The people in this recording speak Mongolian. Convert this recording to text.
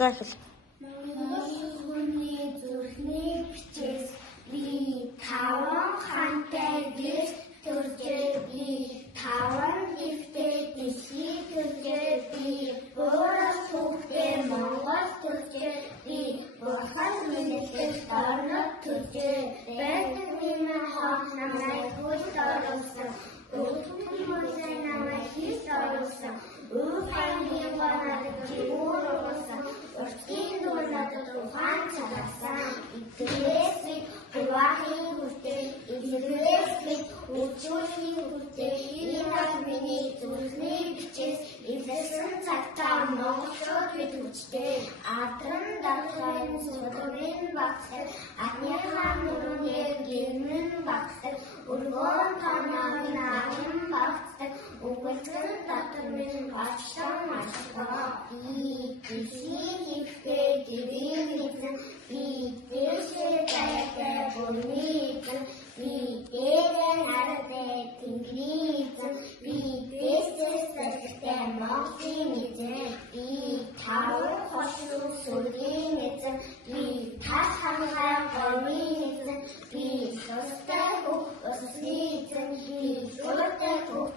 За эхэл. Хүний зүрхний бичээс би таван хантай гэрт төржээ би таван ихтэй дэлхий төржээ би өөрөөр хүүхдээ Монгол төржээ би бурхан минийхээс орнод төржээ байдаг минь хот намайг хүлд оруулсан өвдөлтний мөсөө намайг хийс оруулсан Ухааны ванад чиур оруулсан уртгийн дур надад ухаан цагаасан итгэлээсээ хуваахын хүртэл итгэлээсээ үчүүний хүртэл иймээс миний зүрхний бичээс илэрсэн цагтаа монголчууд бид хүчтэй адран дарахын судгийн багсад атныхаа нүрээ гэрмэн багсад өргөөн танаар наан багсад үгэлцэн татар минь бачтан ашгаа дэлхийн ихтэй гэрийн эзэн би дэшээ байтай бүрмийзэн би дээрэн хартай тэнгэрийн эзэн би дэшээ сахтай монголын эзэн би таван хошуу сүргийн эзэн би тас хангаа гомын эзэн би состай хөөх өсний эзэн би шууртай хөөх